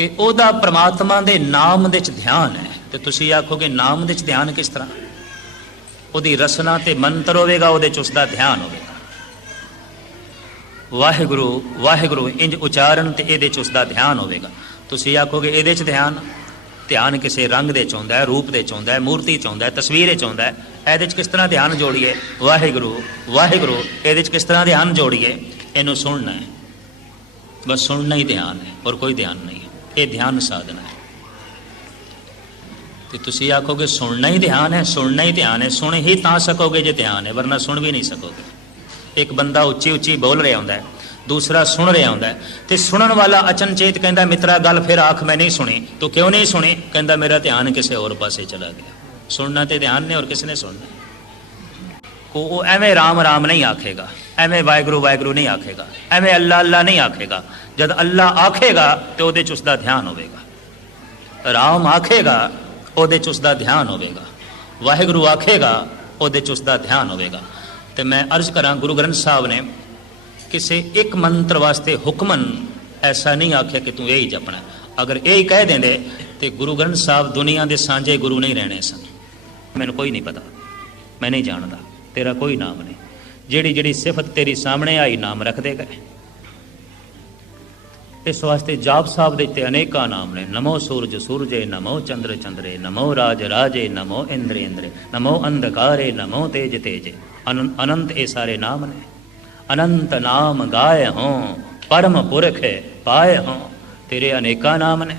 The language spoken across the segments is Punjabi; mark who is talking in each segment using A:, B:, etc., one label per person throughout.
A: ਕਿ ਉਹਦਾ ਪ੍ਰਮਾਤਮਾ ਦੇ ਨਾਮ ਦੇ ਚ ਧਿਆਨ ਹੈ। ਤੇ ਤੁਸੀਂ ਆਖੋਗੇ, ਨਾਮ ਦੇ ਵਿੱਚ ਧਿਆਨ ਕਿਸ ਤਰ੍ਹਾਂ? ਉਹਦੀ ਰਸਨਾ ਤੇ ਮੰਤਰ ਹੋਵੇਗਾ, ਉਹਦੇ ਚ ਉਸ ਦਾ ਧਿਆਨ ਹੋਵੇਗਾ। ਵਾਹਿਗੁਰੂ ਵਾਹਿਗੁਰੂ, ਇੰਜ ਉਚਾਰਨ ਤੇ ਇਹਦੇ ਚ ਉਸ ਦਾ ਧਿਆਨ ਹੋਵੇਗਾ। ਤੁਸੀਂ ਆਖੋਗੇ, ਇਹਦੇ ਚ ਧਿਆਨ? ਧਿਆਨ ਕਿਸੇ ਰੰਗ ਦੇ ਚ ਹੁੰਦਾ ਹੈ, ਰੂਪ ਦੇ ਚ ਹੁੰਦਾ ਹੈ, ਮੂਰਤੀ ਚ ਹੁੰਦਾ ਹੈ, ਤਸਵੀਰ ਚ ਹੁੰਦਾ ਹੈ। ਇਹਦੇ ਚ ਕਿਸ ਤਰ੍ਹਾਂ ਧਿਆਨ ਜੋੜੀਏ? ਵਾਹਿਗੁਰੂ ਵਾਹਿਗੁਰੂ, ਇਹਦੇ ਚ ਕਿਸ ਤਰ੍ਹਾਂ ਧਿਆਨ ਜੋੜੀਏ? ਇਹਨੂੰ ਸੁਣਨਾ ਹੈ। ਬਸ ਸੁਣਨਾ ਹੀ ਧਿਆਨ ਹੈ ਔਰ ਕੋਈ ਧਿਆਨ ਨਹੀਂ। ਇਹ ਧਿਆਨ ਸਾਧਨਾ ਹੈ। ਤੇ ਤੁਸੀਂ ਆਖੋਗੇ, ਸੁਣਨਾ ਹੀ ਧਿਆਨ ਹੈ, ਸੁਣਨਾ ਹੀ ਧਿਆਨ ਹੈ, ਸੁਣ ਹੀ ਤਾਂ ਸਕੋਗੇ ਜੇ ਧਿਆਨ ਹੈ, ਵਰਨਾ ਸੁਣ ਵੀ ਨਹੀਂ ਸਕੋਗੇ। ਇੱਕ ਬੰਦਾ ਉੱਚੀ ਉੱਚੀ ਬੋਲ ਰਿਹਾ ਹੁੰਦਾ ਹੈ, ਦੂਸਰਾ ਸੁਣ ਰਿਹਾ ਹੁੰਦਾ ਤੇ ਸੁਣਨ ਵਾਲਾ ਅਚਨਚੇਤ ਕਹਿੰਦਾ, ਮਿੱਤਰਾ, ਗੱਲ ਫਿਰ ਆਖ, ਮੈਂ ਨਹੀਂ ਸੁਣੀ, ਤੂੰ ਕਿਉਂ ਨਹੀਂ ਸੁਣੀ? ਕਹਿੰਦਾ, ਮੇਰਾ ਧਿਆਨ ਕਿਸੇ ਹੋਰ ਪਾਸੇ ਚਲਾ ਗਿਆ। ਸੁਣਨਾ ਤੇ ਧਿਆਨ ਨੇ ਔਰ ਕਿਸ ਨੇ ਸੁਣਨਾ? ਉਹ ਐਵੇਂ ਰਾਮ ਰਾਮ ਨਹੀਂ ਆਖੇਗਾ। ਐਵੇਂ ਵਾਹਿਗੁਰੂ ਵਾਹਿਗੁਰੂ ਨਹੀਂ ਆਖੇਗਾ। ਐਵੇਂ ਅੱਲਾ ਅੱਲਾ ਨਹੀਂ ਆਖੇਗਾ। ਜਦ ਅੱਲਾ ਆਖੇਗਾ, ਤੇ ਉਹਦੇ ਚ ਉਸ ਦਾ ਧਿਆਨ ਹੋਵੇਗਾ। ਰਾਮ ਆਖੇਗਾ, ਉਹਦੇ ਚ ਉਸ ਦਾ ਧਿਆਨ ਹੋਵੇਗਾ। ਵਾਹਿਗੁਰੂ ਆਖੇਗਾ, ਉਹਦੇ ਚ ਉਸ ਦਾ ਧਿਆਨ ਹੋਵੇਗਾ। ਤੇ ਮੈਂ ਅਰਜ਼ ਕਰਾਂ, ਗੁਰੂ ਗ੍ਰੰਥ ਸਾਹਿਬ ਨੇ ਕਿਸੇ ਇੱਕ ਮੰਤਰ ਵਾਸਤੇ ਹੁਕਮਨ ਐਸਾ ਨਹੀਂ ਆਖਿਆ ਕਿ ਤੂੰ ਇਹ ਹੀ ਜਪਣਾ। ਅਗਰ ਇਹ ਹੀ ਕਹਿ ਦਿੰਦੇ, ਤੇ ਗੁਰੂ ਗ੍ਰੰਥ ਸਾਹਿਬ ਦੁਨੀਆ ਦੇ ਸਾਂਝੇ ਗੁਰੂ ਨਹੀਂ ਰਹਿਣੇ ਸਨ। ਮੈਨੂੰ ਕੋਈ ਨਹੀਂ ਪਤਾ। ਮੈਂ ਨਹੀਂ ਜਾਣਦਾ। ਤੇਰਾ ਕੋਈ ਨਾਮ ਨਹੀਂ। ਜਿਹੜੀ ਜਿਹੜੀ ਸਿਫਤ ਤੇਰੀ ਸਾਹਮਣੇ ਆਈ, ਨਾਮ ਰੱਖਦੇ ਗਏ। ਇਸ ਵਾਸਤੇ ਜਾਪ ਸਾਹਿਬ ਦੇ ਤੇ ਅਨੇਕਾਂ ਨਾਮ ਨੇ। ਨਮੋ ਸੂਰਜ ਸੂਰਜੇ, ਨਮੋ ਚੰਦਰ ਚੰਦਰੇ, ਨਮੋ ਰਾਜ ਰਾਜੇ, ਨਮੋ ਇੰਦਰੇ ਇੰਦਰੇ, ਨਮੋ ਅੰਧਕਾਰੇ, ਨਮੋ ਤੇਜ ਤੇਜੇ। ਅਨੰਤ ਇਹ ਸਾਰੇ ਨਾਮ ਨੇ। ਅਨੰਤ ਨਾਮ ਗਾਏ ਹੋਂ, ਪਰਮ ਪੁਰਖ ਪਾਏ ਹੋ, ਤੇਰੇ ਅਨੇਕਾਂ ਨਾਮ ਨੇ।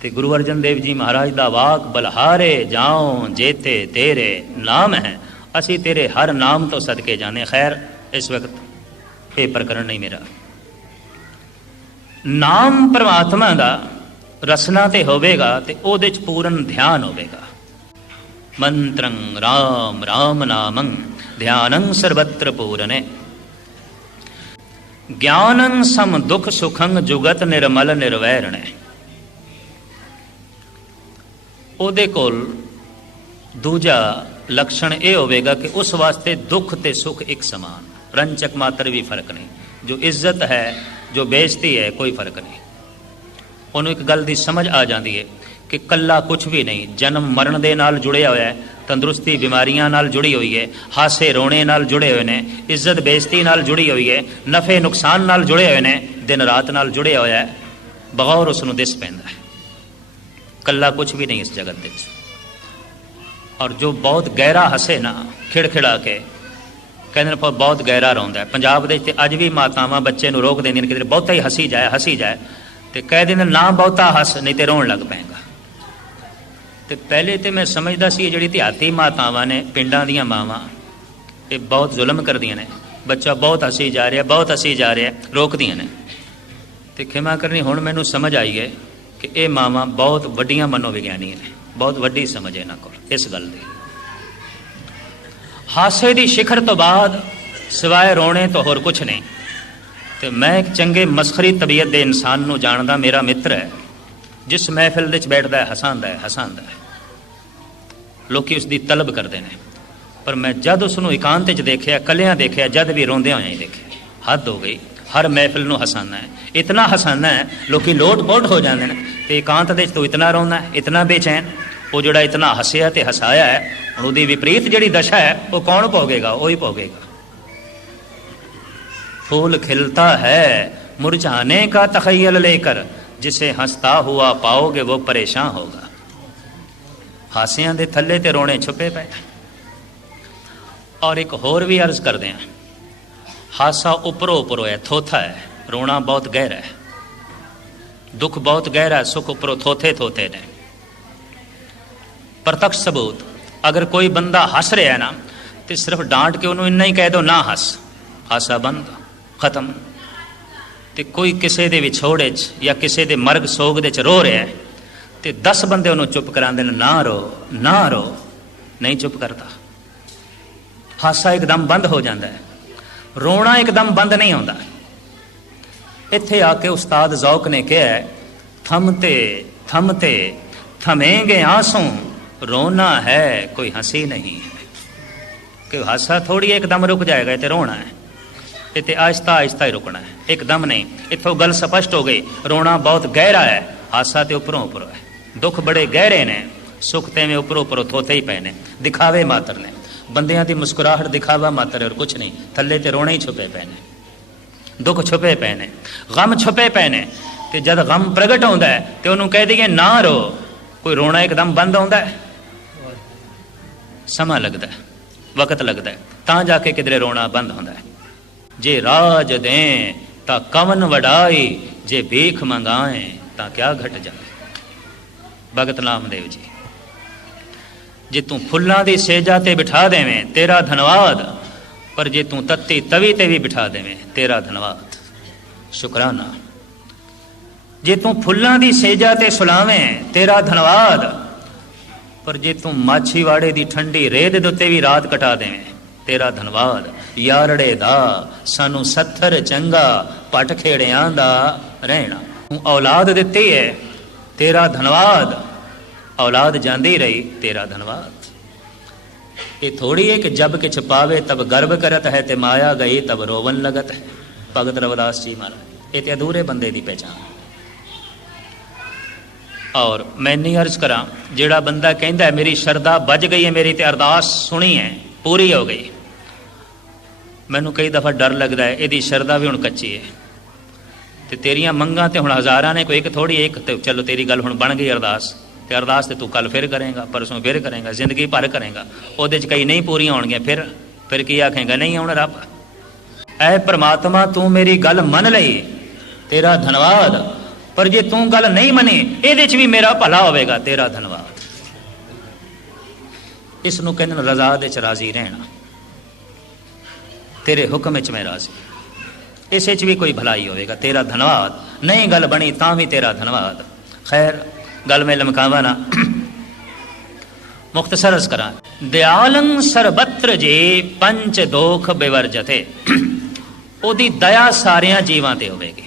A: ਤੇ ਗੁਰੂ ਅਰਜਨ ਦੇਵ ਜੀ ਮਹਾਰਾਜ ਦਾ ਵਾਕ, ਬਲਹਾਰੇ ਜਾਉ ਜੇਤੇ ਤੇਰੇ ਨਾਮ ਹੈ। ਅਸੀਂ ਤੇਰੇ ਹਰ ਨਾਮ ਤੋਂ ਸਦਕੇ ਜਾਣੇ। ਖੈਰ, ਇਸ ਵਕਤ ਇਹ ਪ੍ਰਕਰਨ ਨਹੀਂ ਮੇਰਾ। ਨਾਮ ਪਰਮਾਤਮਾ ਦਾ ਰਸਨਾ ਤੇ ਹੋਵੇਗਾ ਤੇ ਉਹਦੇ ਚ ਪੂਰਨ ਧਿਆਨ ਹੋਵੇਗਾ। ਮੰਤਰੰ ਰਾਮ ਰਾਮ ਨਾਮੰ, ਧਿਆਨੰ ਸਰਬਤਰ ਪੂਰਨੇ। ਗਿਆਨੰ ਸਮ ਦੁਖ ਸੁਖੰ ਜੁਗਤ ਨਿਰਮਲ ਨਿਰਵੈਰਣੇ ਉਹਦੇ ਕੋਲ ਦੂਜਾ ਲਕਸ਼ਣ ਇਹ ਹੋਵੇਗਾ ਕਿ ਉਸ ਵਾਸਤੇ ਦੁੱਖ ਤੇ ਸੁੱਖ ਇੱਕ ਸਮਾਨ। ਰੰਚਕ ਮਾਤਰ ਵੀ ਫ਼ਰਕ ਨਹੀਂ। ਜੋ ਇੱਜ਼ਤ ਹੈ, ਜੋ ਬੇਇੱਜ਼ਤੀ ਹੈ, ਕੋਈ ਫ਼ਰਕ ਨਹੀਂ। ਉਹਨੂੰ ਇੱਕ ਗੱਲ ਦੀ ਸਮਝ ਆ ਜਾਂਦੀ ਹੈ ਕਿ ਕੱਲਾ ਕੁਝ ਵੀ ਨਹੀਂ, ਜਨਮ ਮਰਨ ਦੇ ਨਾਲ ਜੁੜਿਆ ਹੋਇਆ ਹੈ, ਤੰਦਰੁਸਤੀ ਬਿਮਾਰੀਆਂ ਨਾਲ ਜੁੜੀ ਹੋਈ ਹੈ, ਹਾਸੇ ਰੋਣੇ ਨਾਲ ਜੁੜੇ ਹੋਏ ਨੇ, ਇੱਜ਼ਤ ਬੇਇੱਜ਼ਤੀ ਨਾਲ ਜੁੜੀ ਹੋਈ ਹੈ, ਨਫੇ ਨੁਕਸਾਨ ਨਾਲ ਜੁੜੇ ਹੋਏ ਨੇ, ਦਿਨ ਰਾਤ ਨਾਲ ਜੁੜਿਆ ਹੋਇਆ ਹੈ, ਬਗੌਰ ਉਸ ਨੂੰ ਦਿਸ ਪੈਂਦਾ ਹੈ। ਕੱਲਾ ਕੁਝ ਵੀ ਨਹੀਂ ਇਸ ਜਗਤ ਦੇ ਵਿੱਚ। ਔਰ ਜੋ ਬਹੁਤ ਗਹਿਰਾ ਹੱਸੇ ਨਾ, ਖਿੜਖਿੜਾ ਕੇ। ਕਹਿੰਦੇ ਨੇ ਬਹੁਤ ਗਹਿਰਾ ਰੋਂਦਾ ਪੰਜਾਬ ਦੇ ਵਿੱਚ ਅੱਜ ਵੀ ਮਾਤਾਵਾਂ ਬੱਚੇ ਨੂੰ ਰੋਕ ਦਿੰਦੀਆਂ ਨੇ ਕਿ ਬਹੁਤਾ ਹੀ ਹਸੀ ਜਾਏ ਹਸੀ ਜਾਏ। ਤੇ ਕਹਿ ਦਿੰਦੇ ਨਾ ਬਹੁਤਾ ਹੱਸ, ਨਹੀਂ ਤੇ ਰੋਣ ਲੱਗ ਪਏਗਾ ਤੇ ਪਹਿਲੇ ਤੇ ਮੈਂ ਸਮਝਦਾ ਸੀ ਜਿਹੜੀ ਧਿਆਤੀ ਮਾਤਾਵਾਂ ਨੇ ਪਿੰਡਾਂ ਦੀਆਂ ਮਾਵਾਂ, ਇਹ ਬਹੁਤ ਜ਼ੁਲਮ ਕਰਦੀਆਂ ਨੇ। ਬੱਚਾ ਬਹੁਤ ਹਸੀ ਜਾ ਰਿਹਾ, ਬਹੁਤ ਹਸੀ ਜਾ ਰਿਹਾ, ਰੋਕਦੀਆਂ ਨੇ। ਤੇ ਖਿਮਾ ਕਰਨੀ, ਹੁਣ ਮੈਨੂੰ ਸਮਝ ਆਈ ਹੈ ਕਿ ਇਹ ਮਾਵਾਂ ਬਹੁਤ ਵੱਡੀਆਂ ਮਨੋਵਿਗਿਆਨੀ ਨੇ। ਬਹੁਤ ਵੱਡੀ ਸਮਝ ਹੈ ਇਹਨਾਂ ਕੋਲ, ਇਸ ਗੱਲ ਦੀ। ਹਾਸੇ ਦੀ ਸਿਖਰ ਤੋਂ ਬਾਅਦ ਸਿਵਾਏ ਰੋਣੇ ਤੋਂ ਹੋਰ ਕੁਝ ਨਹੀਂ। ਤੇ ਮੈਂ ਇੱਕ ਚੰਗੇ ਮਸਖਰੀ ਤਬੀਅਤ ਦੇ ਇਨਸਾਨ ਨੂੰ ਜਾਣਦਾ ਮੇਰਾ ਮਿੱਤਰ ਹੈ, ਜਿਸ ਮਹਿਫਿਲ ਦੇ ਵਿੱਚ ਬੈਠਦਾ ਹੈ, ਹਸਾਂਦਾ ਹੈ ਹਸਾਂਦਾ ਹੈ। ਲੋਕੀ ਉਸ ਦੀ ਤਲਬ ਕਰਦੇ ਨੇ। ਪਰ ਮੈਂ ਜਦ ਉਸ ਨੂੰ ਇਕਾਂਤ ਵਿੱਚ ਦੇਖਿਆ ਕੱਲਿਆਂ ਦੇਖਿਆ, ਜਦ ਵੀ ਰੋਂਦਿਆਂ ਹੋਇਆਂ ਹੀ ਦੇਖਿਆ, ਹੱਦ ਹੋ ਗਈ। ਹਰ ਮਹਿਫਿਲ ਨੂੰ ਹਸਾਨਾ ਹੈ। ਇਤਨਾ ਹਸਾਨਾ ਹੈ, ਲੋਕੀ ਲੋਟ ਪੋਟ ਹੋ ਜਾਂਦੇ ਨੇ। ਤੇ ਇਕਾਂਤ ਦੇ ਵਿੱਚ ਤੂੰ ਇਤਨਾ ਰੋਂਦਾ ਇਤਨਾ ਬੇਚੈਨ। ਉਹ ਜਿਹੜਾ ਇਤਨਾ ਹੱਸਿਆ ਤੇ ਹਸਾਇਆ ਹੈ ਹੁਣ ਉਹਦੀ ਵਿਪਰੀਤ ਜਿਹੜੀ ਦਸ਼ਾ ਹੈ ਉਹ ਕੌਣ ਭੋਗੇਗਾ ਉਹ ਹੀ ਭੋਗੇਗਾ फूल खिलता है मुरझाने का तखयल लेकर जिसे हंसता हुआ पाओगे वो परेशान होगा ਹਾਸਿਆਂ ਦੇ ਥੱਲੇ ਤੇ ਰੋਣੇ ਛੁਪੇ ਪਏ ਔਰ ਇੱਕ ਹੋਰ ਵੀ ਅਰਜ਼ ਕਰਦੇ ਹਾਂ ਹਾਸਾ ਉੱਪਰੋਂ ਉੱਪਰੋਂ ਹੈ ਥੋਥਾ ਹੈ ਰੋਣਾ ਬਹੁਤ ਗਹਿਰਾ ਹੈ ਦੁੱਖ ਬਹੁਤ ਗਹਿਰਾ ਹੈ ਸੁੱਖ ਉੱਪਰੋਂ ਥੋਥੇ ਥੋਥੇ ਨੇ ਪ੍ਰਤੱਖ ਸਬੂਤ। ਅਗਰ ਕੋਈ ਬੰਦਾ ਹੱਸ ਰਿਹਾ ਨਾ ਤੇ ਸਿਰਫ ਡਾਂਟ ਕੇ ਉਹਨੂੰ ਇੰਨਾ ਹੀ ਕਹਿ ਦੋ ਨਾ ਹੱਸ। ਹਾਸਾ ਬੰਦ ਖਤਮ। ਤੇ ਕੋਈ ਕਿਸੇ ਦੇ ਵਿਛੋੜੇ 'ਚ ਜਾਂ ਕਿਸੇ ਦੇ ਮਰਗ ਸੋਗ ਦੇ 'ਚ ਰੋ ਰਿਹਾ ਹੈ ਤੇ 10 ਬੰਦੇ ਉਹਨੂੰ ਚੁੱਪ ਕਰਾਉਂਦੇ ਨੇ ਨਾ ਰੋ ਨਾ ਰੋ। ਨਹੀਂ ਚੁੱਪ ਕਰਦਾ। ਹਾਸਾ ਇੱਕਦਮ ਬੰਦ ਹੋ ਜਾਂਦਾ ਹੈ। ਰੋਣਾ ਇੱਕਦਮ ਬੰਦ ਨਹੀਂ ਹੁੰਦਾ ਇੱਥੇ ਆ ਕੇ ਉਸਤਾਦ ਜ਼ੌਕ ਨੇ ਕਿਹਾ ਹੈ, ਥਮ ਤੇ ਥਮ ਤੇ ਥਮੇਂਗੇ ਆਂਸੂ रोना है कोई हंसी नहीं है कि हासा थोड़ी एकदम रुक जाएगा तो रोना है इतने आहिस्ता आहिस्ता ही रुकना है एकदम नहीं इतों गल स्पष्ट हो गई रोना बहुत गहरा है हासा तो उपरों उपरों है दुख बड़े गहरे ने ਸੁਖ ਤੇ ਮੈਂ ਉਪਰੋਂ ਉਪਰੋਂ ਥੋਤੇ ਹੀ ਪਏ ਨੇ, ਦਿਖਾਵੇ ਮਾਤਰ ਨੇ। ਬੰਦਿਆਂ ਦੀ ਮੁਸਕਰਾਹਟ ਦਿਖਾਵਾ ਮਾਤਰ ਔਰ ਕੁਝ ਨਹੀਂ, ਥੱਲੇ ਤੇ ਰੋਣੇ ਹੀ ਛੁਪੇ ਪਏ ਨੇ। ਦੁੱਖ ਛੁਪੇ ਪਏ ਨੇ, ਗਮ ਛੁਪੇ ਪਏ ਨੇ, ਤੇ ਜਦ ਗਮ ਪ੍ਰਗਟ ਹੁੰਦਾ ਹੈ, ਤੇ ਉਹਨੂੰ ਕਹਿ ਦਈਏ, ਨਾ ਰੋ। ਕੋਈ ਰੋਣਾ ਇੱਕਦਮ ਬੰਦ ਹੁੰਦਾ ਹੈ। ਸਮਾਂ ਲੱਗਦਾ ਹੈ, ਵਕਤ ਲੱਗਦਾ ਹੈ, ਤਾਂ ਜਾ ਕੇ ਕਿਧਰੇ ਰੋਣਾ ਬੰਦ ਹੁੰਦਾ ਹੈ। ਜੇ ਰਾਜ ਦੇ, ਤਾਂ ਕਵਨ ਵਡਾਈ, ਜੇ ਭੀਖ ਮੰਗਾਏ, ਤਾਂ ਕਿਆ ਘਟ ਜਾਏ। ਭਗਤ ਨਾਮਦੇਵ ਜੀ, ਜੇ ਤੂੰ ਫੁੱਲਾਂ ਦੀ ਸੇਜਾ ਤੇ ਬਿਠਾ ਦੇਵੇਂ, ਤੇਰਾ ਧੰਨਵਾਦ। ਪਰ ਜੇ ਤੂੰ ਤੱਤੀ ਤਵੀ ਤੇ ਵੀ ਬਿਠਾ ਦੇਵੇਂ, ਤੇਰਾ ਧੰਨਵਾਦ। ਸ਼ੁਕਰਾਨਾ। ਜੇ ਤੂੰ ਫੁੱਲਾਂ ਦੀ ਸੇਜਾ ਤੇ ਸੁਲਾਵੇਂ, ਤੇਰਾ ਧੰਨਵਾਦ। ਪਰ ਜੇ ਤੂੰ ਮਾਛੀਵਾੜੇ ਦੀ ਠੰਡੀ ਰੇਤ ਦੇ ਉੱਤੇ ਵੀ ਰਾਤ ਕਟਾ ਦੇਵੇਂ, ਤੇਰਾ ਧੰਨਵਾਦ। ਯਾਰੜੇ ਦਾ, ਸਾਨੂੰ ਸੱਥਰ ਚੰਗਾ, ਪਟ ਖੇੜਿਆਂ ਦਾ ਰਹਿਣਾ। ਤੂੰ ਔਲਾਦ ਦਿੱਤੀ ਹੈ ਤੇਰਾ ਧੰਨਵਾਦ। ਔਲਾਦ ਜਾਂਦੀ ਰਹੀ, ਤੇਰਾ ਧੰਨਵਾਦ। ਇਹ ਥੋੜੀ ਹੈ ਕਿ ਜਬ ਕਿ ਪਾਵੇ, ਤਬ ਗਰਭ ਕਰਤ ਹੈ ਤੇ ਮਾਇਆ ਗਈ, ਤਬ ਰੋਵਨ ਲਗਤ ਹੈ। ਭਗਤ ਰਵਿਦਾਸ ਜੀ ਮਹਾਰਾਜ, ਇਹ ਤੇ ਅਧੂਰੇ ਬੰਦੇ ਦੀ ਪਹਿਚਾਨ ਔਰ ਮੈਂ ਨਹੀਂ ਅਰਜ਼ ਕਰਾਂ, ਜਿਹੜਾ ਬੰਦਾ ਕਹਿੰਦਾ ਮੇਰੀ ਸ਼ਰਧਾ ਵੱਜ ਗਈ ਹੈ, ਮੇਰੀ ਤੇ ਅਰਦਾਸ ਸੁਣੀ ਹੈ, ਪੂਰੀ ਹੋ ਗਈ। ਮੈਨੂੰ ਕਈ ਦਫਾ ਡਰ ਲੱਗਦਾ ਹੈ, ਇਹਦੀ ਸ਼ਰਧਾ ਵੀ ਹੁਣ ਕੱਚੀ ਹੈ। ਤੇ ਤੇਰੀਆਂ ਮੰਗਾਂ ਤੇ ਹੁਣ ਹਜ਼ਾਰਾਂ ਨੇ, ਕੋਈ ਇੱਕ ਥੋੜੀ ਇੱਕ ਤੇ ਚਲੋ ਤੇਰੀ ਗੱਲ ਹੁਣ ਬਣ ਗਈ ਅਰਦਾਸ। ਤੇ ਅਰਦਾਸ ਤੇ ਤੂੰ ਕੱਲ ਫਿਰ ਕਰੇਗਾ, ਪਰਸੋਂ ਫਿਰ ਕਰੇਗਾ, ਜ਼ਿੰਦਗੀ ਭਰ ਕਰੇਗਾ। ਉਹਦੇ ਚ ਕਈ ਨਹੀਂ ਪੂਰੀਆਂ ਹੋਣਗੀਆਂ, ਫਿਰ ਫਿਰ ਕੀ ਆਖੇਗਾ? ਨਹੀਂ ਆਉਣ ਰੱਬ। ਐ ਪ੍ਰਮਾਤਮਾ, ਤੂੰ ਮੇਰੀ ਗੱਲ ਮੰਨ ਲਈ। ਤੇਰਾ ਧੰਨਵਾਦ। ਪਰ ਜੇ ਤੂੰ ਗੱਲ ਨਹੀਂ ਮੰਨੀ, ਇਹਦੇ ਚ ਵੀ ਮੇਰਾ ਭਲਾ ਹੋਵੇਗਾ, ਤੇਰਾ ਧੰਨਵਾਦ। ਇਸ ਨੂੰ ਕਹਿੰਦੇ ਨੇ ਰਜ਼ਾ ਦੇ ਚ ਰਾਜ਼ੀ ਰਹਿਣਾ। ਤੇਰੇ ਹੁਕਮ ਵਿੱਚ ਮੈਂ ਰਾਜ਼ੀ। ਇਸੇ ਚ ਵੀ ਕੋਈ ਭਲਾਈ ਹੋਵੇਗਾ, ਤੇਰਾ ਧੰਨਵਾਦ। ਨਹੀਂ ਗੱਲ ਬਣੀ ਤਾਂ ਵੀ ਤੇਰਾ ਧੰਨਵਾਦ। ਖੈਰ, ਗੱਲ ਮੈਂ ਲਮਕਾਵਾ ਨਾ। ਮੁਖਤਸਰ ਅਸ ਕਰਾਂ। ਦਿਆਲੰ ਸਰਬੱਤਰ ਜੇ ਪੰਚ ਦੋਖ ਬਿਵਰਜਤੇ। ਉਹਦੀ ਦਇਆ ਸਾਰਿਆਂ ਜੀਵਾਂ ਤੇ ਹੋਵੇਗੀ।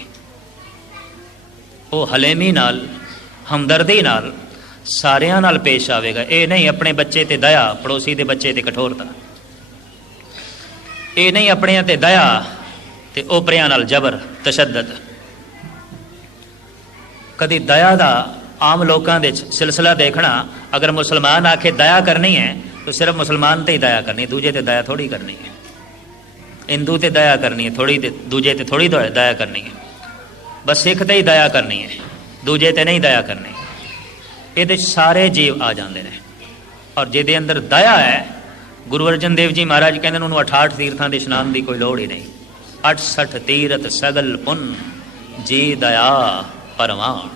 A: ਉਹ ਹਲੇਮੀ ਨਾਲ, ਹਮਦਰਦੀ ਨਾਲ ਸਾਰਿਆਂ ਨਾਲ ਪੇਸ਼ ਆਵੇਗਾ। ਇਹ ਨਹੀਂ ਆਪਣੇ ਬੱਚੇ ਤੇ ਦਇਆ, ਪੜੋਸੀ ਦੇ ਬੱਚੇ ਤੇ ਕਠੋਰਤਾ। ਇਹ ਨਹੀਂ ਆਪਣਿਆਂ ਤੇ ਦਇਆ ਤੇ ਓਪਰਿਆਂ ਨਾਲ ਜ਼ਬਰ, ਤਸ਼ੱਦਦ। ਕਦੀ ਦਇਆ ਦਾ ਆਮ ਲੋਕਾਂ ਦੇ ਸਿਲਸਿਲਾ ਦੇਖਣਾ, ਅਗਰ ਮੁਸਲਮਾਨ ਆਖੇ ਦਇਆ ਕਰਨੀ ਹੈ, ਤਾਂ ਸਿਰਫ ਮੁਸਲਮਾਨ ਤੇ ਹੀ ਦਇਆ ਕਰਨੀ, ਦੂਜੇ ਤੇ ਦਇਆ ਥੋੜੀ ਕਰਨੀ ਹੈ। ਹਿੰਦੂ ਤੇ ਦਇਆ ਕਰਨੀ ਹੈ ਥੋੜੀ ਤੇ, ਦੂਜੇ ਤੇ ਥੋੜੀ ਦਇਆ ਕਰਨੀ ਹੈ। ਬਸ ਸਿੱਖ ਤੇ ਹੀ ਦਇਆ ਕਰਨੀ ਹੈ, ਦੂਜੇ ਤੇ ਨਹੀਂ ਦਇਆ ਕਰਨੀ। ਇਹਦੇ 'ਚ ਸਾਰੇ ਜੀਵ ਆ ਜਾਂਦੇ ਨੇ। ਔਰ ਜਿਹਦੇ ਅੰਦਰ ਦਇਆ ਹੈ, ਗੁਰੂ ਅਰਜਨ ਦੇਵ ਜੀ ਮਹਾਰਾਜ ਕਹਿੰਦੇ ਨੇ ਉਹਨੂੰ 68 ਤੀਰਥਾਂ ਦੇ ਇਸ਼ਨਾਨ ਦੀ ਕੋਈ ਲੋੜ ਹੀ ਨਹੀਂ। 68 ਤੀਰਥ ਸਗਲ ਪੁੰਨ, ਜੀ ਦਇਆ ਪਰਵਾਨ।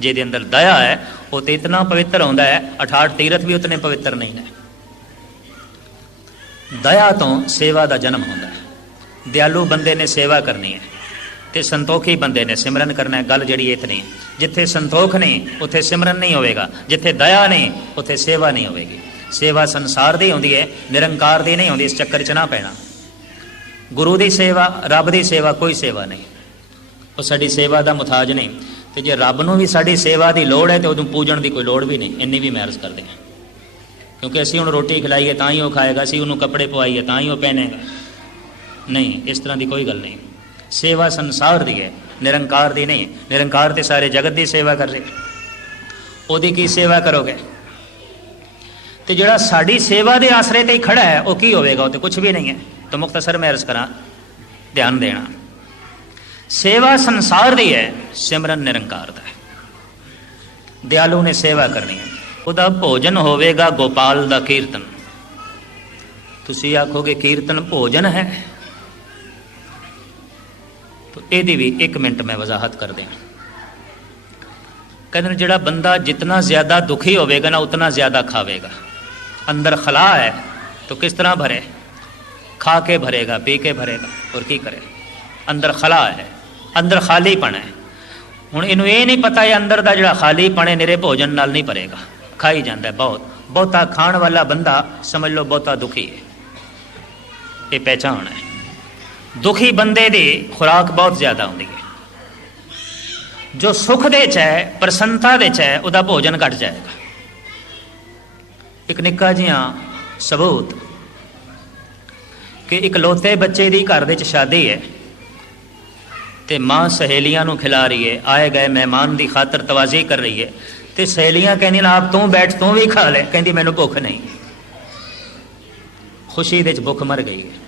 A: ਜਿਹਦੇ ਅੰਦਰ ਦਇਆ ਹੈ, ਉਹ ਤੇ ਇਤਨਾ ਪਵਿੱਤਰ ਹੁੰਦਾ ਹੈ 68 ਤੀਰਥ ਵੀ ਉਤਨੇ ਪਵਿੱਤਰ ਨਹੀਂ ਨੇ। ਦਇਆ ਤੋਂ ਸੇਵਾ ਦਾ ਜਨਮ ਹੁੰਦਾ ਹੈ। ਦਿਆਲੂ ਬੰਦੇ ਨੇ ਸੇਵਾ ਕਰਨੀ ਹੈ। ਤੇ ਸੰਤੋਖੀ ਬੰਦੇ ਨੇ ਸਿਮਰਨ ਕਰਨਾ ਗੱਲ ਜਿਹੜੀ ਇਤਨੀ ਜਿੱਥੇ ਸੰਤੋਖ ਨਹੀਂ, ਉੱਥੇ ਸਿਮਰਨ ਨਹੀਂ ਹੋਵੇਗਾ। ਜਿੱਥੇ ਦਇਆ ਨਹੀਂ, ਉੱਥੇ ਸੇਵਾ ਨਹੀਂ ਹੋਵੇਗੀ। ਸੇਵਾ ਸੰਸਾਰ ਦੀ ਹੁੰਦੀ ਹੈ, ਨਿਰੰਕਾਰ ਦੀ ਨਹੀਂ ਹੁੰਦੀ, ਇਸ ਚੱਕਰ 'ਚ ਨਾ ਪੈਣਾ। ਗੁਰੂ ਦੀ ਸੇਵਾ, ਰੱਬ ਦੀ ਸੇਵਾ, ਕੋਈ ਸੇਵਾ ਨਹੀਂ। ਉਹ ਸਾਡੀ ਸੇਵਾ ਦਾ ਮੁਤਾਜ ਨਹੀਂ। ਤੇ ਜੇ ਰੱਬ ਨੂੰ ਵੀ ਸਾਡੀ ਸੇਵਾ ਦੀ ਲੋੜ ਹੈ, ਤੇ ਉਹਨੂੰ ਪੂਜਣ ਦੀ ਕੋਈ ਲੋੜ ਵੀ ਨਹੀਂ। ਇੰਨੀ ਵੀ ਮੈਰਜ ਕਰਦੇ ਹਾਂ। ਕਿਉਂਕਿ ਅਸੀਂ ਹੁਣ ਰੋਟੀ ਖਿਲਾਈਏ ਤਾਂ ਹੀ ਉਹ ਖਾਏਗਾ, ਅਸੀਂ ਉਹਨੂੰ ਕੱਪੜੇ ਪਵਾਈਏ ਤਾਂ ਹੀ ਉਹ ਪਹਿਨੇਗਾ। ਨਹੀਂ, ਇਸ ਤਰ੍ਹਾਂ ਦੀ ਕੋਈ ਗੱਲ ਨਹੀਂ। ਸੇਵਾ ਸੰਸਾਰ ਦੀ ਹੈ। ਨਿਰੰਕਾਰ ਦੀ ਨਹੀਂ। ਨਿਰੰਕਾਰ ਤੇ ਸਾਰੇ ਜਗਤ ਦੀ ਸੇਵਾ ਕਰ ਰਹੇ। ਉਹਦੀ ਕੀ ਸੇਵਾ ਕਰੋਗੇ? ਤੇ ਜਿਹੜਾ ਸਾਡੀ ਸੇਵਾ ਦੇ ਆਸਰੇ ਤੇ ਹੀ ਖੜਾ ਹੈ, ਉਹ ਕੀ ਹੋਵੇਗਾ? ਉਹ ਤੇ ਕੁਝ ਵੀ ਨਹੀਂ ਹੈ। ਤਾਂ ਮੁਖਤਸਰ ਮੈਂ ਅਰਜ਼ ਕਰਾਂ, ਧਿਆਨ ਦੇਣਾ। ਸੇਵਾ ਸੰਸਾਰ ਦੀ ਹੈ, ਸਿਮਰਨ ਨਿਰੰਕਾਰ ਦਾ ਹੈ। ਦਿਆਲੂ ਨੇ ਸੇਵਾ ਕਰਨੀ ਹੈ। ਉਹਦਾ ਭੋਜਨ ਹੋਵੇਗਾ ਗੋਪਾਲ ਦਾ ਕੀਰਤਨ। ਤੁਸੀਂ ਆਖੋਗੇ, ਕੀਰਤਨ ਭੋਜਨ ਹੈ? ਇਹਦੀ ਵੀ 1 ਮਿੰਟ ਮੈਂ ਵਜ਼ਾਹਤ ਕਰ ਦਿਆਂ ਕਹਿੰਦੇ ਨੇ ਜਿਹੜਾ ਬੰਦਾ ਜਿੰਨਾ ਜ਼ਿਆਦਾ ਦੁਖੀ ਹੋਵੇਗਾ ਨਾ ਉਤਨਾ ਜ਼ਿਆਦਾ ਖਾਵੇਗਾ अंदर खला है तो किस तरह भरे खा के भरेगा पी के भरेगा और की करे अंदर खला है अंदर खालीपन है ਹੁਣ ਇਹਨੂੰ ਇਹ ਨਹੀਂ ਪਤਾ ਇਹ ਅੰਦਰ ਦਾ ਜਿਹੜਾ ਖਾਲੀਪਣ ਹੈ ਨਿਰੇ ਭੋਜਨ ਨਾਲ ਨਹੀਂ ਭਰੇਗਾ ਖਾਈ ਜਾਂਦਾ ਬਹੁਤ ਬਹੁਤਾ ਖਾਣ ਵਾਲਾ ਬੰਦਾ ਸਮਝ ਲਓ ਬਹੁਤਾ ਦੁਖੀ ਹੈ ਇਹ ਪਹਿਚਾਨ ਹੈ ਦੁਖੀ ਬੰਦੇ ਦੀ ਖੁਰਾਕ ਬਹੁਤ ਜ਼ਿਆਦਾ ਹੁੰਦੀ ਹੈ। ਜੋ ਸੁਖ ਦੇ ਚ ਹੈ, ਪ੍ਰਸੰਨਤਾ ਦੇ ਚ ਹੈ, ਉਹਦਾ ਭੋਜਨ ਘਟ ਜਾਏਗਾ। ਇੱਕ ਨਿੱਕਾ ਜਿਹਾ ਸਬੂਤ ਕਿ ਇਕਲੌਤੇ ਬੱਚੇ ਦੀ ਘਰ ਵਿੱਚ ਸ਼ਾਦੀ ਹੈ ਤੇ ਮਾਂ ਸਹੇਲੀਆਂ ਨੂੰ ਖਿਲਾ ਰਹੀ ਹੈ, ਆਏ ਗਏ ਮਹਿਮਾਨ ਦੀ ਖਾਤਰ ਤਵਾਜ਼ੀ ਕਰ ਰਹੀ ਹੈ ਤੇ ਸਹੇਲੀਆਂ ਕਹਿੰਦੀਆਂ, ਆਪ ਤੂੰ ਬੈਠ, ਤੂੰ ਵੀ ਖਾ ਲੈ। ਕਹਿੰਦੀ, ਮੈਨੂੰ ਭੁੱਖ ਨਹੀਂ ਖੁਸ਼ੀ ਦੇ ਚ ਭੁੱਖ ਮਰ ਗਈ ਹੈ।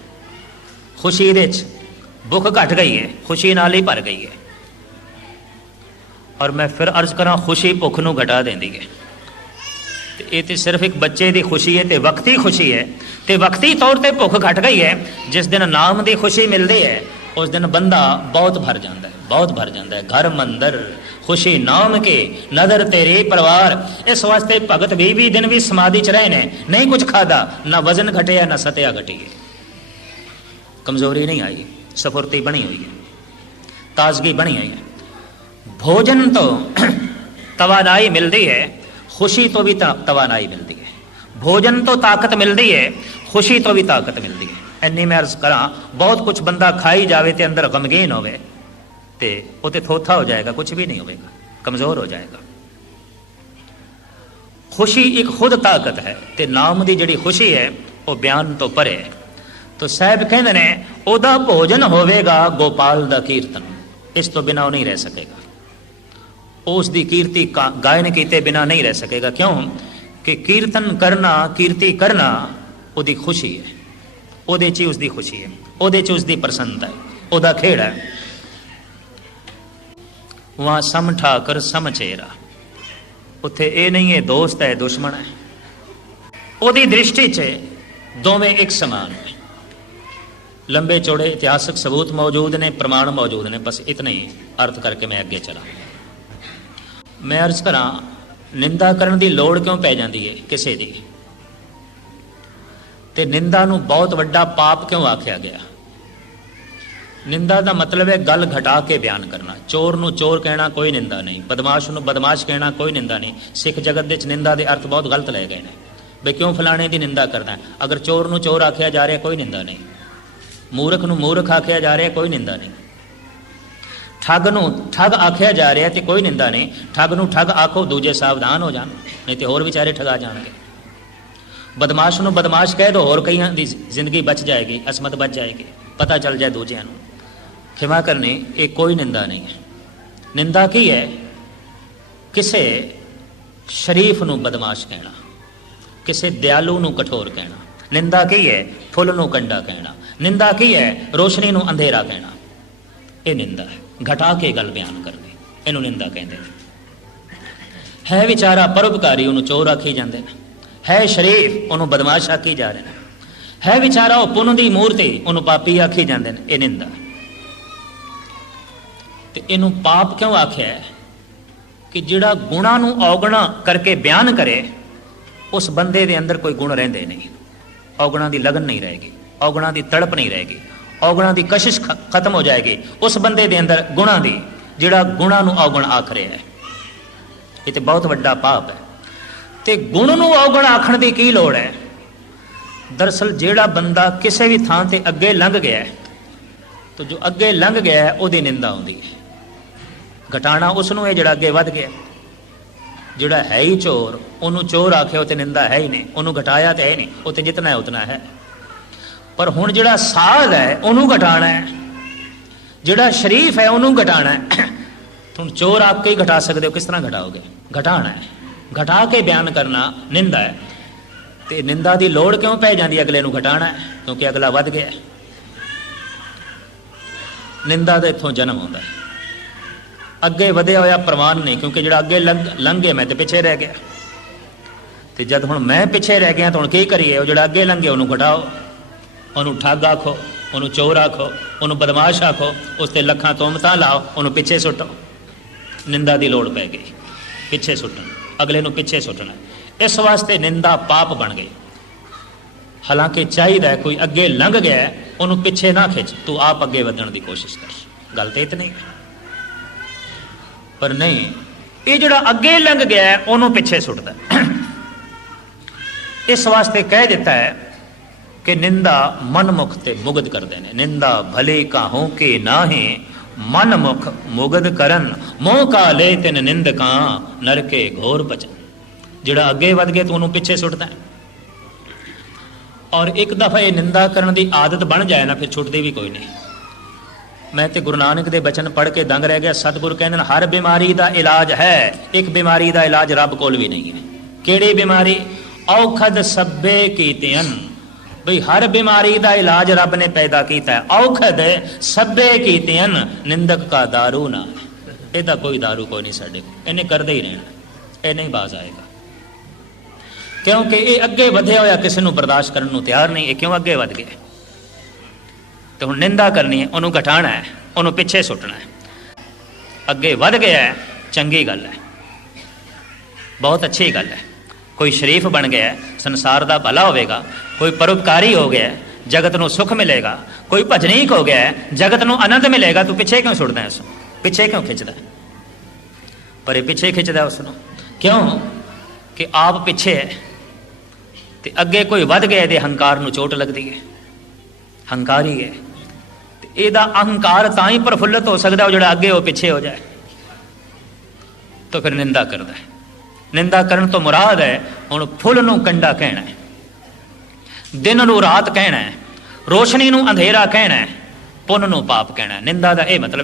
A: ਖੁਸ਼ੀ ਦੇ ਚ ਭੁੱਖ ਘਟ ਗਈ ਹੈ ਖੁਸ਼ੀ ਨਾਲ ਹੀ ਭਰ ਗਈ ਹੈ ਔਰ ਮੈਂ ਫਿਰ ਅਰਜ਼ ਕਰਾਂ, ਖੁਸ਼ੀ ਭੁੱਖ ਨੂੰ ਘਟਾ ਦਿੰਦੀ ਹੈ ਤੇ ਇਹ ਤੇ ਸਿਰਫ ਇੱਕ ਬੱਚੇ ਦੀ ਖੁਸ਼ੀ ਹੈ ਤੇ ਵਕਤੀ ਖੁਸ਼ੀ ਹੈ ਤੇ ਵਕਤੀ ਤੌਰ ਤੇ ਭੁੱਖ ਘਟ ਗਈ ਹੈ ਜਿਸ ਦਿਨ ਨਾਮ ਦੀ ਖੁਸ਼ੀ ਮਿਲਦੀ ਹੈ ਉਸ ਦਿਨ ਬੰਦਾ ਬਹੁਤ ਭਰ ਜਾਂਦਾ ਹੈ ਬਹੁਤ ਭਰ ਜਾਂਦਾ ਹੈ ਘਰ ਮੰਦਰ, ਖੁਸ਼ੀ ਨਾਮ ਕੇ, ਨਦਰ ਤੇਰੇ ਪਰਿਵਾਰ, ਇਸ ਵਾਸਤੇ ਭਗਤ 20 20 ਦਿਨ ਵੀ ਸਮਾਧੀ ਚ ਰਹੇ ਨੇ। ਨਹੀਂ ਕੁਝ ਖਾਦਾ ਨਾ ਵਜ਼ਨ ਘਟਿਆ, ਨਾ ਸਤਿਆ ਘਟੀ ਕਮਜ਼ੋਰੀ ਨਹੀਂ ਆਈ ਸਫੁਰਤੀ ਬਣੀ ਹੋਈ ਹੈ ਤਾਜ਼ਗੀ ਬਣੀ ਹੋਈ ਹੈ ਭੋਜਨ ਤੋਂ ਤਵਾਨਾਈ ਮਿਲਦੀ ਹੈ ਖੁਸ਼ੀ ਤੋਂ ਵੀ ਤਾ- ਤਵਾਨਾਈ ਮਿਲਦੀ ਹੈ ਭੋਜਨ ਤੋਂ ਤਾਕਤ ਮਿਲਦੀ ਹੈ ਖੁਸ਼ੀ ਤੋਂ ਵੀ ਤਾਕਤ ਮਿਲਦੀ ਹੈ ਇੰਨੀ ਮੈਂ ਅਰਜ਼ ਕਰਾਂ ਬਹੁਤ ਕੁਝ ਬੰਦਾ ਖਾਈ ਜਾਵੇ ਤੇ ਅੰਦਰ ਗਮਗੀਨ ਹੋਵੇ ਤੇ ਉਹ ਤੇ ਥੋਥਾ ਹੋ ਜਾਏਗਾ ਕੁਝ ਵੀ ਨਹੀਂ ਹੋਵੇਗਾ ਕਮਜ਼ੋਰ ਹੋ ਜਾਏਗਾ ਖੁਸ਼ੀ ਇੱਕ ਖੁਦ ਤਾਕਤ ਹੈ ਤੇ ਨਾਮ ਦੀ ਜਿਹੜੀ ਖੁਸ਼ੀ ਹੈ ਉਹ ਬਿਆਨ ਤੋਂ ਪਰੇ ਹੈ ਤੋ ਸਾਹਿਬ ਕਹਿੰਦੇ ਨੇ, ਉਹਦਾ ਭੋਜਨ ਹੋਵੇਗਾ ਗੋਪਾਲ ਦਾ ਕੀਰਤਨ। ਇਸ ਤੋਂ ਬਿਨਾ ਉਹ ਨਹੀਂ ਰਹਿ ਸਕੇਗਾ। ਉਸ ਦੀ ਕੀਰਤੀ ਕਾ- ਗਾਇਨ ਕੀਤੇ ਬਿਨਾ ਨਹੀਂ ਰਹਿ ਸਕੇਗਾ। ਕਿਉਂ? ਕਿ ਕੀਰਤਨ ਕਰਨਾ, ਕੀਰਤੀ ਕਰਨਾ ਉਹਦੀ ਖੁਸ਼ੀ ਹੈ। ਉਹਦੇ 'ਚ ਹੀ ਉਸ ਦੀ ਖੁਸ਼ੀ ਹੈ। ਉਹਦੇ 'ਚ ਉਸ ਦੀ ਪ੍ਰਸੰਨਤਾ ਹੈ। ਉਹਦਾ ਖੇੜ ਹੈ। ਵਾਂ ਸਮ ਠਾਕਰ, ਸਮ ਉੱਥੇ ਇਹ ਨਹੀਂ ਹੈ, ਦੋਸਤ ਹੈ, ਦੁਸ਼ਮਣ ਹੈ। ਉਹਦੀ ਦ੍ਰਿਸ਼ਟੀ 'ਚ ਦੋਵੇਂ ਇੱਕ ਸਮਾਨ ਹੈ ਲੰਬੇ ਚੌੜੇ ਇਤਿਹਾਸਕ ਸਬੂਤ ਮੌਜੂਦ ਨੇ, ਪ੍ਰਮਾਣ ਮੌਜੂਦ ਨੇ, ਬਸ ਇਤਨੇ ਹੀ। ਅਰਥ ਕਰਕੇ ਮੈਂ ਅੱਗੇ ਚਲਾ। ਮੈਂ ਅਰਜ਼ ਕਰਾਂ, ਨਿੰਦਾ ਕਰਨ ਦੀ ਲੋੜ ਕਿਉਂ ਪੈ ਜਾਂਦੀ ਹੈ ਕਿਸੇ ਦੀ? ਤੇ ਨਿੰਦਾ ਨੂੰ ਬਹੁਤ ਵੱਡਾ ਪਾਪ ਕਿਉਂ ਆਖਿਆ ਗਿਆ? ਨਿੰਦਾ ਦਾ ਮਤਲਬ ਹੈ ਗੱਲ ਘਟਾ ਕੇ ਬਿਆਨ ਕਰਨਾ। ਚੋਰ ਨੂੰ ਚੋਰ ਕਹਿਣਾ ਕੋਈ ਨਿੰਦਾ ਨਹੀਂ। ਬਦਮਾਸ਼ ਨੂੰ ਬਦਮਾਸ਼ ਕਹਿਣਾ ਕੋਈ ਨਿੰਦਾ ਨਹੀਂ। ਸਿੱਖ ਜਗਤ ਦੇ ਵਿੱਚ ਨਿੰਦਾ ਦੇ ਅਰਥ ਬਹੁਤ ਗਲਤ ਲਏ ਗਏ ਨੇ। ਬਈ ਕਿਉਂ ਫਲਾਣੇ ਦੀ ਨਿੰਦਾ ਕਰਦਾ ਅਗਰ ਚੋਰ ਨੂੰ ਚੋਰ ਆਖਿਆ ਜਾ ਰਿਹਾ, ਕੋਈ ਨਿੰਦਾ ਨਹੀਂ। ਮੂਰਖ ਨੂੰ ਮੂਰਖ ਆਖਿਆ ਜਾ ਰਿਹਾ, ਕੋਈ ਨਿੰਦਾ ਨਹੀਂ। ਠੱਗ ਨੂੰ ਠੱਗ ਆਖਿਆ ਜਾ ਰਿਹਾ ਤੇ ਕੋਈ ਨਿੰਦਾ ਨਹੀਂ। ਠੱਗ ਨੂੰ ਠੱਗ ਆਖੋ, ਦੂਜੇ ਸਾਵਧਾਨ ਹੋ ਜਾਣ, ਨਹੀਂ ਤੇ ਹੋਰ ਵਿਚਾਰੇ ਠਗਾ ਜਾਣਗੇ। ਬਦਮਾਸ਼ ਨੂੰ ਬਦਮਾਸ਼ ਕਹਿ ਦੋ, ਹੋਰ ਕਈਆਂ ਦੀ ਜ਼ਿੰਦਗੀ ਬਚ ਜਾਏਗੀ, ਅਸਮਤ ਬਚ ਜਾਏਗੀ, ਪਤਾ ਚੱਲ ਜਾਏ ਦੂਜਿਆਂ ਨੂੰ। ਖਿਮਾ ਕਰਨੀ, ਇਹ ਕੋਈ ਨਿੰਦਾ ਨਹੀਂ। ਹੈ ਨਿੰਦਾ ਕੀ ਹੈ? ਕਿਸੇ ਸ਼ਰੀਫ ਨੂੰ ਬਦਮਾਸ਼ ਕਹਿਣਾ, ਕਿਸੇ ਦਿਆਲੂ ਨੂੰ ਕਠੋਰ ਕਹਿਣਾ। ਨਿੰਦਾ ਕੀ ਹੈ? ਫੁੱਲ ਨੂੰ ਕੰਡਾ ਕਹਿਣਾ। ਨਿੰਦਾ ਕੀ ਹੈ? ਰੋਸ਼ਨੀ ਨੂੰ ਅੰਧੇਰਾ ਕਹਿਣਾ। ਇਹ ਨਿੰਦਾ ਹੈ। ਘਟਾ ਕੇ ਗੱਲ ਬਿਆਨ ਕਰਨੀ। ਇਹਨੂੰ ਨਿੰਦਾ ਕਹਿੰਦੇ ਨੇ। ਹੈ ਵਿਚਾਰਾ ਪਰਉਪਕਾਰੀ, ਉਹਨੂੰ ਚੋਰ ਆਖੀ ਜਾਂਦੇ ਨੇ। ਹੈ ਸ਼ਰੀਫ, ਉਹਨੂੰ ਬਦਮਾਸ਼ ਆਖੀ ਜਾ ਰਹੇ ਨੇ। ਹੈ ਵਿਚਾਰਾ ਉਹ ਪੁੰਨ ਦੀ ਮੂਰਤੀ, ਉਹਨੂੰ ਪਾਪੀ ਆਖੀ ਜਾਂਦੇ ਨੇ। ਇਹ ਨਿੰਦਾ ਤੇ ਇਹਨੂੰ ਪਾਪ ਕਿਉਂ ਆਖਿਆ ਕਿ ਜਿਹੜਾ ਗੁਣਾ ਨੂੰ ਔਗਣਾ ਕਰਕੇ ਬਿਆਨ ਕਰੇ, ਉਸ ਬੰਦੇ ਦੇ ਅੰਦਰ ਕੋਈ ਗੁਣ ਰਹਿੰਦੇ ਨਹੀਂ। ਔਗਣਾ ਦੀ ਲਗਨ ਨਹੀਂ ਰਹੇਗੀ। ਔਗਣਾ ਦੀ ਤੜਪ ਨਹੀਂ ਰਹੇਗੀ। ਔਗਣਾ ਦੀ ਕਸ਼ਿਸ਼ ਖ- ਖਤਮ ਹੋ ਜਾਏਗੀ। ਉਸ ਬੰਦੇ ਦੇ ਅੰਦਰ ਗੁਣਾ ਦੀ, ਜਿਹੜਾ ਗੁਣਾ ਨੂੰ ਔਗਣ ਆਖ ਰਿਹਾ ਹੈ। ਇਹ ਤੇ ਬਹੁਤ ਵੱਡਾ ਪਾਪ ਹੈ। ਤੇ ਗੁਣ ਨੂੰ ਔਗਣ ਆਖਣ ਦੀ ਕੀ ਲੋੜ ਹੈ? ਦਰਸਲ ਜਿਹੜਾ ਬੰਦਾ ਕਿਸੇ ਵੀ ਥਾਂ ਤੇ ਅੱਗੇ ਲੰਘ ਗਿਆ ਹੈ, ਤਾਂ ਜੋ ਅੱਗੇ ਲੰਘ ਗਿਆ ਹੈ, ਉਹਦੀ ਨਿੰਦਾ ਆਉਂਦੀ ਹੈ। ਘਟਾਣਾ ਉਸ ਨੂੰ ਹੈ ਜਿਹੜਾ ਅੱਗੇ ਵੱਧ ਗਿਆ ਜਿਹੜਾ ਹੈ ਹੀ ਚੋਰ, ਉਹਨੂੰ ਚੋਰ ਆਖਿਆ, ਉਹ ਤੇ ਨਿੰਦਾ ਹੈ ਹੀ ਨਹੀਂ। ਉਹਨੂੰ ਘਟਾਇਆ ਤੇ ਹੈ ਹੀ ਨਹੀਂ। ਉਹ ਤੇ ਜਿਤਨਾ ਹੈ, ਉਤਨਾ ਹੈ। ਪਰ ਹੁਣ ਜਿਹੜਾ ਸਾਧ ਹੈ, ਉਹਨੂੰ ਘਟਾਣਾ ਹੈ। ਜਿਹੜਾ ਸ਼ਰੀਫ ਹੈ, ਉਹਨੂੰ ਘਟਾਣਾ ਹੈ। ਤੁਮ ਚੋਰ ਆਪ ਕੇ ਹੀ ਘਟਾ ਸਕਦੇ ਹੋ, ਕਿਸ ਤਰ੍ਹਾਂ ਘਟਾਓਗੇ? ਘਟਾਣਾ ਹੈ। ਘਟਾ ਕੇ ਬਿਆਨ ਕਰਨਾ ਨਿੰਦਾ ਹੈ। ਤੇ ਨਿੰਦਾ ਦੀ ਲੋੜ ਕਿਉਂ ਪੈ ਜਾਂਦੀ ਹੈ ਅਗਲੇ ਨੂੰ ਘਟਾਣਾ ਕਿਉਂਕਿ ਅਗਲਾ ਵੱਧ ਗਿਆ ਨਿੰਦਾ ਦਾ ਇੱਥੋਂ ਜਨਮ ਹੁੰਦਾ ਅੱਗੇ ਵਧਿਆ ਹੋਇਆ ਪ੍ਰਮਾਣ ਨਹੀਂ, ਕਿਉਂਕਿ ਜਿਹੜਾ ਅੱਗੇ ਲੰਘ ਲੰਘ ਗਿਆ, ਮੈਂ ਤੇ ਪਿੱਛੇ ਰਹਿ ਗਿਆ। ਤੇ ਜਦ ਹੁਣ ਮੈਂ ਪਿੱਛੇ ਰਹਿ ਗਿਆ ਤਾਂ ਹੁਣ ਕੀ ਕਰੀਏ? ਉਹ ਜਿਹੜਾ ਅੱਗੇ ਲੰਘੇ ਉਹਨੂੰ ਘਟਾਓ। ਉਹਨੂੰ ਠੱਗ ਆਖੋ, ਉਹਨੂੰ ਚੋਰ ਆਖੋ, ਉਹਨੂੰ ਬਦਮਾਸ਼ ਆਖੋ, ਉਸ ਤੇ ਲੱਖਾਂ ਤੋਮਤਾਂ ਲਾਓ, ਉਹਨੂੰ ਪਿੱਛੇ ਸੁੱਟੋ। ਨਿੰਦਾ ਦੀ ਲੋੜ ਪੈ ਗਈ। ਪਿੱਛੇ ਸੁੱਟਣ। ਅਗਲੇ ਨੂੰ ਪਿੱਛੇ ਸੁੱਟਣਾ। ਇਸ ਵਾਸਤੇ ਨਿੰਦਾ ਪਾਪ ਬਣ ਗਈ। ਹਾਲਾਂਕਿ ਚਾਹੀਦਾ ਕੋਈ ਅੱਗੇ ਲੰਘ ਗਿਆ ਉਹਨੂੰ ਪਿੱਛੇ ਨਾ ਖਿੱਚ। ਤੂੰ ਆਪ ਅੱਗੇ ਵਧਣ ਦੀ ਕੋਸ਼ਿਸ਼ ਕਰ। ਗੱਲ ਤੇ ਇਤਨੀ ਹੈ। ਪਰ ਨਹੀਂ, ਇਹ ਜਿਹੜਾ ਅੱਗੇ ਲੰਘ ਗਿਆ ਉਹਨੂੰ ਪਿੱਛੇ ਸੁੱਟਦਾ ਇਸ ਵਾਸਤੇ ਕਹਿ ਦਿੱਤਾ ਹੈ ਕਿ ਨਿੰਦਾ ਮਨਮੁਖ ਤੇ ਮੁਗਦ ਕਰਦੇ ਨੇ। ਨਿੰਦਾ ਭਲੇ ਕਾਹੋਂ ਕੇ ਨਾਹੇ, ਮਨਮੁਖ ਮੁਗਦ ਕਰਨ। ਮੋਹ ਕਾ ਲੈ ਤਿਨ ਨਿੰਦਕਾਂ, ਨਰਕੇ ਘੋਰ ਬਚਨ ਜਿਹੜਾ ਅੱਗੇ ਵਧ ਗਿਆ ਤੂੰ ਉਹਨੂੰ ਪਿੱਛੇ ਸੁੱਟਦਾ ਔਰ ਇੱਕ ਦਫਾ ਇਹ ਨਿੰਦਾ ਕਰਨ ਦੀ ਆਦਤ ਬਣ ਜਾਏ ਨਾ, ਫਿਰ ਛੁੱਟਦੀ ਵੀ ਕੋਈ ਨਹੀਂ। ਮੈਂ ਤੇ ਗੁਰੂ ਨਾਨਕ ਦੇ ਬਚਨ ਪੜ੍ਹ ਕੇ ਦੰਗ ਰਹਿ ਗਿਆ। ਸਤਿਗੁਰ ਕਹਿੰਦੇ ਨੇ, ਹਰ ਬਿਮਾਰੀ ਦਾ ਇਲਾਜ ਹੈ, ਇੱਕ ਬਿਮਾਰੀ ਦਾ ਇਲਾਜ ਰੱਬ ਕੋਲ ਵੀ ਨਹੀਂ ਹੈ। ਕਿਹੜੀ ਬਿਮਾਰੀ? ਔਖਦ ਸੱਬੇ ਕੀਤਿਆਂ ਬਈ ਹਰ ਬਿਮਾਰੀ ਦਾ ਇਲਾਜ ਰੱਬ ਨੇ ਪੈਦਾ ਕੀਤਾ ਹੈ ਔਖਦ ਸੱਬੇ ਕੀਤਿਆਂ ਨਿੰਦਕ ਕਾ दारू ਨਾ ਇਹਦਾ ਕੋਈ दारू ਕੋਈ ਨਹੀਂ ਸਾਡੇ ਕੋਲ ਇਹਨੇ ਕਰਦੇ ਹੀ ਰਹਿਣਾ ਇਹ ਨਹੀਂ ਬਾਜ਼ ਆਏਗਾ ਕਿਉਂਕਿ ਇਹ ਅੱਗੇ ਵਧਿਆ ਹੋਇਆ ਕਿਸੇ ਨੂੰ ਬਰਦਾਸ਼ਤ ਕਰਨ ਨੂੰ ਤਿਆਰ ਨਹੀਂ ਇਹ ਕਿਉਂ ਅੱਗੇ ਵਧ ਗਿਆ ਤੇ ਹੁਣ ਨਿੰਦਾ ਕਰਨੀ ਹੈ ਉਹਨੂੰ ਘਟਾਣਾ ਹੈ ਉਹਨੂੰ ਪਿੱਛੇ ਸੁੱਟਣਾ ਹੈ ਅੱਗੇ ਵਧ ਗਿਆ ਹੈ ਚੰਗੀ ਗੱਲ ਹੈ ਬਹੁਤ ਅੱਛੀ ਗੱਲ ਹੈ ਕੋਈ ਸ਼ਰੀਫ ਬਣ ਗਿਆ, ਸੰਸਾਰ ਦਾ ਭਲਾ ਹੋਵੇਗਾ, ਕੋਈ ਪਰਉਪਕਾਰੀ ਹੋ ਗਿਆ, ਜਗਤ ਨੂੰ ਸੁੱਖ ਮਿਲੇਗਾ, ਕੋਈ ਭਜਨੀਕ ਹੋ ਗਿਆ, ਜਗਤ ਨੂੰ ਆਨੰਦ ਮਿਲੇਗਾ, ਤੂੰ ਪਿੱਛੇ ਕਿਉਂ ਸੁੱਟਦਾ ਇਸ ਨੂੰ? ਪਿੱਛੇ ਕਿਉਂ ਖਿੱਚਦਾ? ਪਰ ਇਹ ਪਿੱਛੇ ਖਿੱਚਦਾ ਉਸ ਨੂੰ। ਕਿਉਂ? ਕਿ ਆਪ ਪਿੱਛੇ ਹੈ, ਤੇ ਅੱਗੇ ਕੋਈ ਵੱਧ ਗਿਆ, ਇਹਦੇ ਹੰਕਾਰ ਨੂੰ ਚੋਟ ਲੱਗਦੀ ਹੈ। ਹੰਕਾਰੀ ਹੈ। ਤੇ ਇਹਦਾ ਅਹੰਕਾਰ ਤਾਂ ਹੀ ਪ੍ਰਫੁੱਲਤ ਹੋ ਸਕਦਾ, ਉਹ ਜਿਹੜਾ ਅੱਗੇ ਉਹ ਪਿੱਛੇ ਹੋ ਜਾਏ। ਤਾਂ ਫਿਰ ਨਿੰਦਾ ਕਰਦਾ ਹੈ। ਨਿੰਦਾ ਕਰਨ ਤੋਂ ਮੁਰਾਦ ਹੈ, ਹੁਣ ਫੁੱਲ ਨੂੰ ਕੰਡਾ ਕਹਿਣਾ ਹੈ। ਦਿਨ ਨੂੰ ਰਾਤ ਕਹਿਣਾ ਹੈ, ਰੋਸ਼ਨੀ ਨੂੰ ਅੰਧੇਰਾ ਕਹਿਣਾ ਹੈ, ਪੁੰਨ ਨੂੰ ਪਾਪ ਕਹਿਣਾ ਹੈ। ਨਿੰਦਾ ਦਾ ਇਹ ਮਤਲਬ